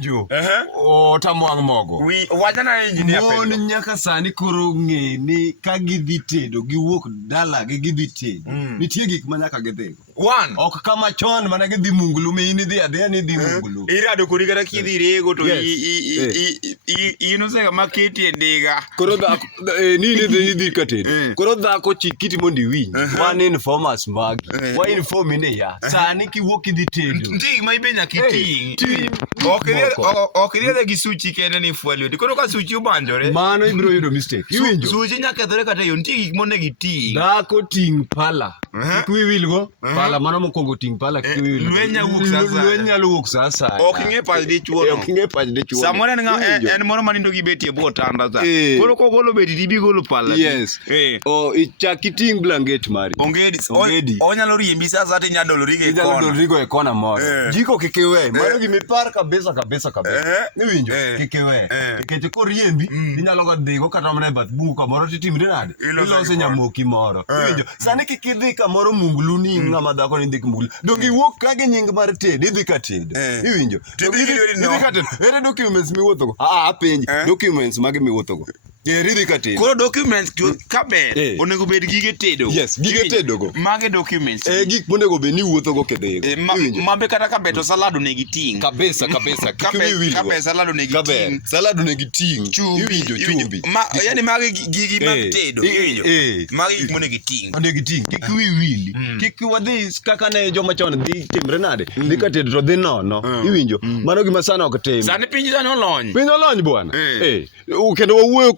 Jo. O tamwang' mogo. Wachana engineer Mon nyaka sani koro ng'e ni ka gidhi tedo giwuok dala gidhi tedo. Nitie gik ma nyaka gidhigo. One. Ok kama chon mana gidhi munglu mi in idhi adhiya ni idhi munglu. Irado kodi kata kidhi rego to in osega maketi e ndiga. Koro ni idhi ka tedo. Koro dhako chikiti mondo iwinj. Wan informers magi. Wa inform ni ya. Sani kiwuok idhi tedo. Ting ma ibe nyaka iting'. Ok iriedhe gi suchi kende ni fuel. Koro ka suchi obanjore. Mano ibiro yudo mistake. Iwinjo? Suchi nyaka kethore kata yo. Nitie gik monego iting'. Dhako ting' pala. Kik wiwilgo. Pala mano mokwongo ting' pala kik wiwilgo. Lweny nyalo wuok sa asaya. Lweny nyalo wuok sa asaya. Ok ing'e pach dichuo no. Ok ing'e pach dichuo no. Samoro en moro manindo gi beti e bwo otanda sa. Koro kogolo beti tibi golo pala. Yes. Chak iting' blanket mari. Ongedi. Onyalo riembi sa asaya tinya dolori go e kona. Inyalo dolori go e kona moro. Jiko kik iwe. Mano gimipar kabisa. Niwinjo? Kik iwe. Nikech koriembi inyalo ga dhigo kata mana e bath bungu kamoro titimre nade. Ilose nyamoki moro. Niwinjo? Sani kik idhi kamoro munglu ni ng'ama dhako ni dhi munglu. Donge iwuok ka gi nying mar tedo idhi ka tedo. Niwinjo? Idhi ka tedo. Ere documents miwuothogo? Apenji. Documents magi miwuothogo. Idhi ka tedo. Koro documents kaber onego bed gige tedo. Yes, gige tedogo. Mage documents. Gik monego bed ni wuothogo kedhigo. Mabe kata kabe to salad onego iting'. Kabisa. Kabe salad onego iting'. Salad onego iting'. Iwinjo chumbi. Yani mage gigi mag tedo. Iwinjo? Mage gik monego iting'. Onego iting'. Kik wiwili. Kik wadhi kaka ne joma chon dhi timre nade. Dhi ka tedo to dhi nono. Iwinjo? Mano gima sani ok tim. Sani piny sani olony. Piny olony bwana. Kendo wawuoyo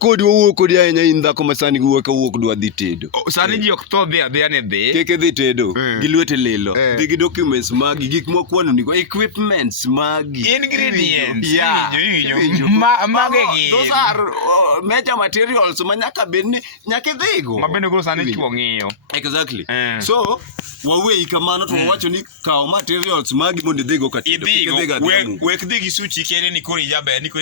kodi ahinya in dhako ma sani wuok dwa dhi tedo. Sani ji ok tho dhi adhiya ni dhi. Kik idhi tedo. Gi lwete lilo. Dhi gi documents magi. Gik mokwano nigo. Equipments magi. Ingredients. Iwinjo. Mage gi. Those are major materials ma nyaka bed ni nyaka idhigo. Ma bende koro sani chuo ng'iyo. Exactly. So, wawei kamano to wawacho ni kaw materials magi mondo idhigo ka tedo. Idhigo. Wek dhi gi suchi kende ni koro ijaber ni